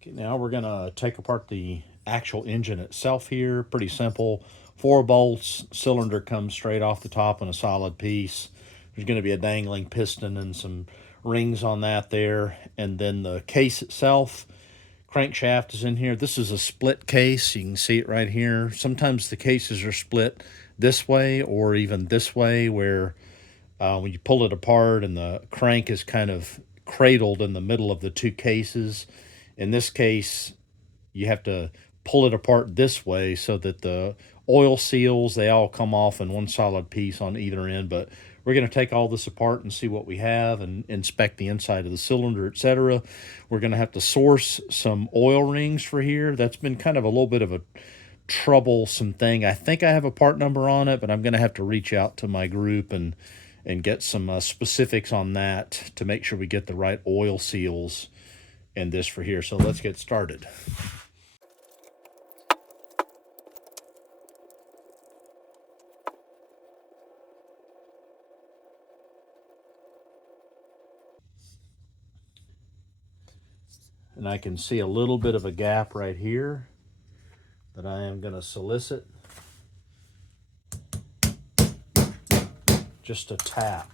Okay, now we're gonna take apart the actual engine itself here. Pretty simple. 4 bolts, cylinder comes straight off the top in a solid piece. There's gonna be a dangling piston and some rings on that there. And then the case itself, crankshaft is in here. This is a split case. You can see it right here. Sometimes the cases are split this way or even this way, where when you pull it apart and the crank is kind of cradled in the middle of the two cases. In this case, you have to pull it apart this way so that the oil seals, they all come off in one solid piece on either end. But we're going to take all this apart and see what we have and inspect the inside of the cylinder, etc. We're going to have to source some oil rings for here. That's been kind of a little bit of a troublesome thing. I think I have a part number on it, but I'm going to have to reach out to my group and get some specifics on that to make sure we get the right oil seals in this for here. So let's get started. And I can see a little bit of a gap right here that I am going to solicit. Just a tap.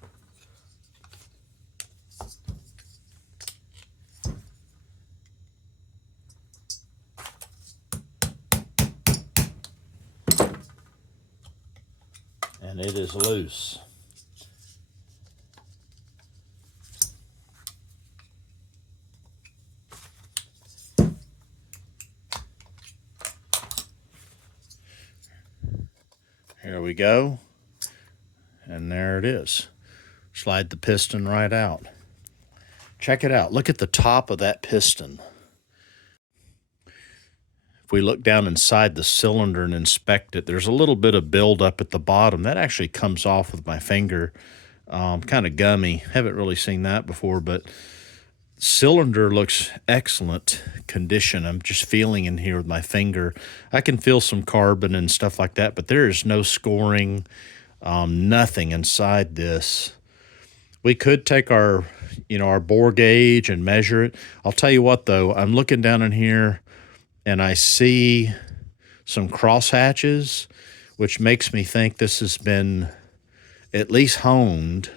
And it is loose. Here we go. And there it is. Slide the piston right out. Check it out. Look at the top of that piston. If we look down inside the cylinder and inspect it, there's a little bit of buildup at the bottom. That actually comes off with my finger. Kind of gummy. Haven't really seen that before, but cylinder looks excellent condition. I'm just feeling in here with my finger. I can feel some carbon and stuff like that, but there is no scoring, nothing inside this. We could take our, our bore gauge and measure it. I'll tell you what, though, I'm looking down in here and I see some cross hatches, which makes me think this has been at least honed,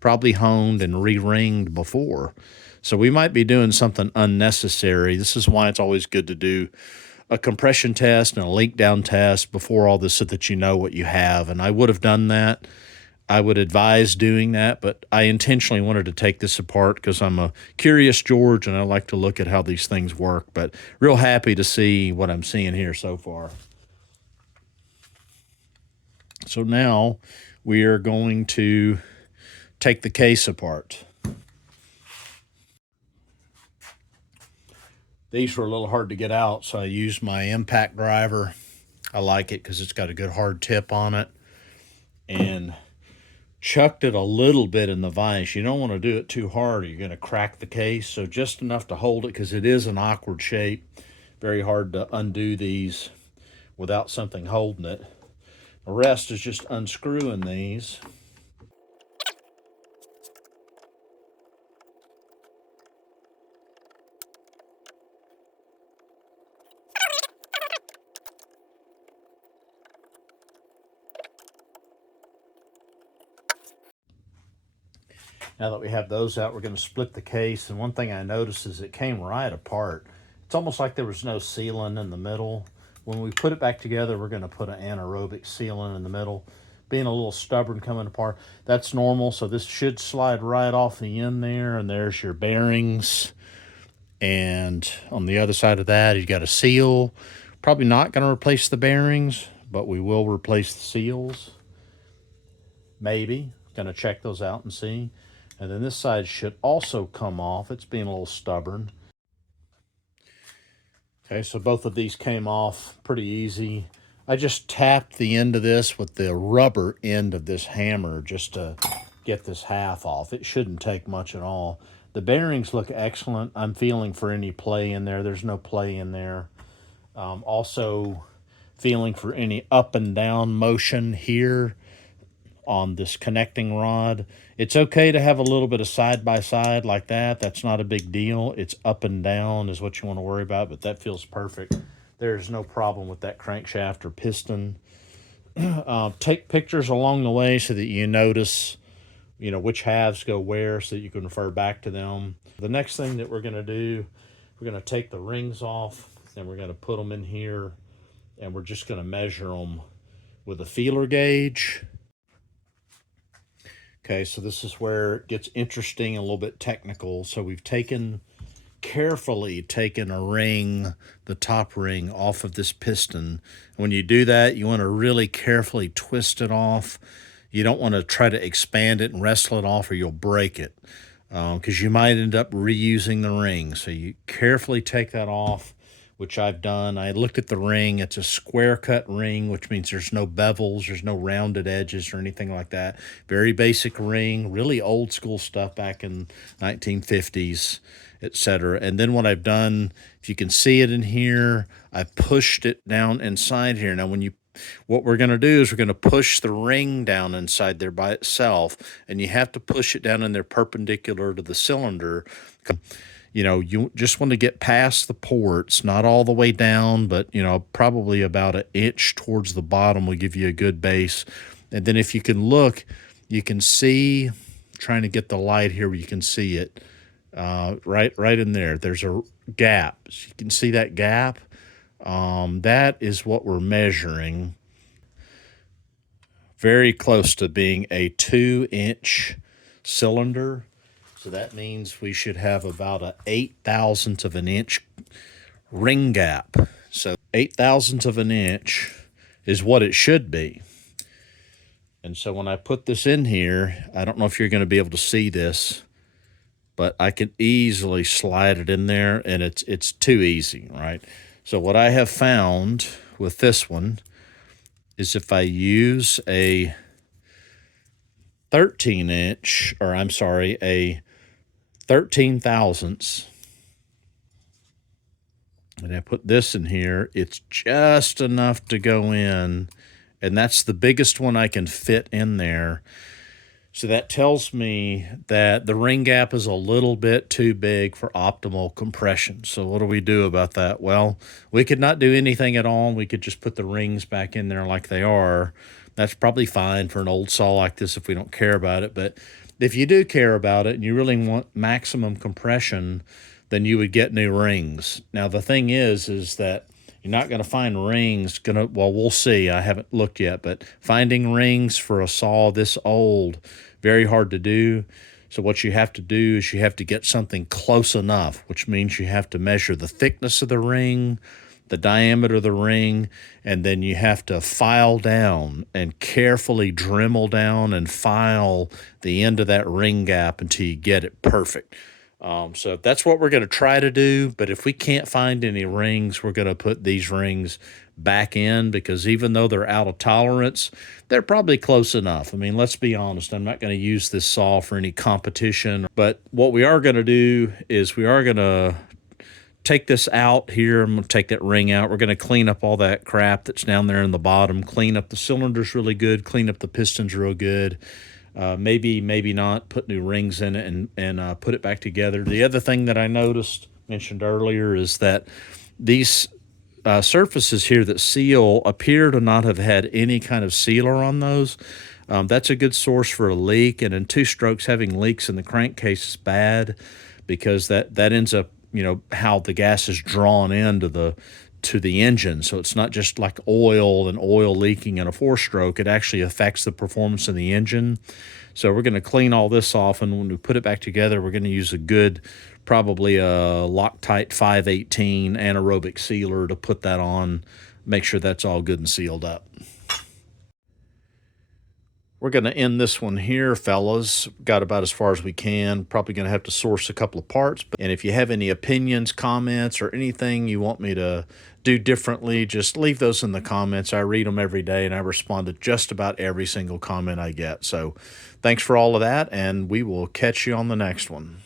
probably honed and re-ringed before. So we might be doing something unnecessary. This is why it's always good to do a compression test and a link down test before all this so that you know what you have. And I would have done that. I would advise doing that, but I intentionally wanted to take this apart because I'm a curious George and I like to look at how these things work. But real happy to see what I'm seeing here so far. So now we are going to take the case apart. These were a little hard to get out, so I used my impact driver. I like it because it's got a good hard tip on it. And chucked it a little bit in the vise. You don't want to do it too hard or you're going to crack the case. So just enough to hold it because it is an awkward shape. Very hard to undo these without something holding it. The rest is just unscrewing these. Now that we have those out, we're going to split the case. And one thing I noticed is it came right apart. It's almost like there was no sealant in the middle. When we put it back together, we're going to put an anaerobic sealant in the middle. Being a little stubborn coming apart, that's normal. So this should slide right off the end there. And there's your bearings. And on the other side of that, you've got a seal. Probably not going to replace the bearings, but we will replace the seals. Maybe. Going to check those out and see. And then this side should also come off. It's being a little stubborn. Okay, so both of these came off pretty easy. I just tapped the end of this with the rubber end of this hammer just to get this half off. It shouldn't take much at all. The bearings look excellent. I'm feeling for any play in there. There's no play in there. Also feeling for any up and down motion here. on this connecting rod. It's okay to have a little bit of side-by-side like that. That's not a big deal. It's up and down is what you want to worry about, but that feels perfect. There's no problem with that crankshaft or piston. Take pictures along the way so that you notice, you know, which halves go where so that you can refer back to them. The next thing that we're going to do, we're going to take the rings off and we're going to put them in here, and we're just going to measure them with a feeler gauge. Okay, so this is where it gets interesting and a little bit technical. So we've carefully taken a ring, the top ring, off of this piston. When you do that, you want to really carefully twist it off. You don't want to try to expand it and wrestle it off, or you'll break it, because you might end up reusing the ring. So you carefully take that off, which I've done. I looked at the ring. It's a square cut ring, which means there's no bevels, there's no rounded edges or anything like that. Very basic ring, really old school stuff back in 1950s, etc. And then what I've done, if you can see it in here, I pushed it down inside here. Now, what we're going to do is we're going to push the ring down inside there by itself, and you have to push it down in there perpendicular to the cylinder. You know, you just want to get past the ports, not all the way down, but, you know, probably about an inch towards the bottom will give you a good base. And then if you can look, you can see, trying to get the light here where you can see it, right in there. There's a gap. So you can see that gap. That is what we're measuring. Very close to being a 2-inch cylinder. So that means we should have about a 8/1000th of an inch ring gap. So 8/1000th of an inch is what it should be. And so when I put this in here, I don't know if you're going to be able to see this, but I can easily slide it in there, and it's too easy, right? So what I have found with this one is if I use a 13-inch, or I'm sorry, a 13/1000ths, and I put this in here, it's just enough to go in, and that's the biggest one I can fit in there. So that tells me that the ring gap is a little bit too big for optimal compression. So what do we do about that? Well, we could not do anything at all. We could just put the rings back in there like they are. That's probably fine for an old saw like this if we don't care about it. But if you do care about it and you really want maximum compression, then you would get new rings. Now, the thing is that you're not going to find rings well, we'll see. I haven't looked yet, but finding rings for a saw this old, very hard to do. So what you have to do is you have to get something close enough, which means you have to measure the thickness of the ring, the diameter of the ring, and then you have to file down and carefully Dremel down and file the end of that ring gap until you get it perfect. So that's what we're going to try to do. But if we can't find any rings, we're going to put these rings back in, because even though they're out of tolerance, they're probably close enough. I mean, let's be honest. I'm not going to use this saw for any competition. But what we are going to do is we are going to take this out here. I'm going to take that ring out. We're going to clean up all that crap that's down there in the bottom, clean up the cylinders really good, clean up the pistons real good. Maybe not put new rings in it and put it back together. The other thing that I mentioned earlier, is that these surfaces here that seal appear to not have had any kind of sealer on those. That's a good source for a leak, and in two strokes, having leaks in the crankcase is bad, because that ends up, you know, how the gas is drawn into the engine. So it's not just like oil leaking in a 4-stroke. It actually affects the performance of the engine. So we're going to clean all this off, and when we put it back together, we're going to use a good, probably a Loctite 518 anaerobic sealer to put that on, make sure that's all good and sealed up. We're going to end this one here, fellas. Got about as far as we can. Probably going to have to source a couple of parts. And if you have any opinions, comments, or anything you want me to do differently, just leave those in the comments. I read them every day, and I respond to just about every single comment I get. So thanks for all of that, and we will catch you on the next one.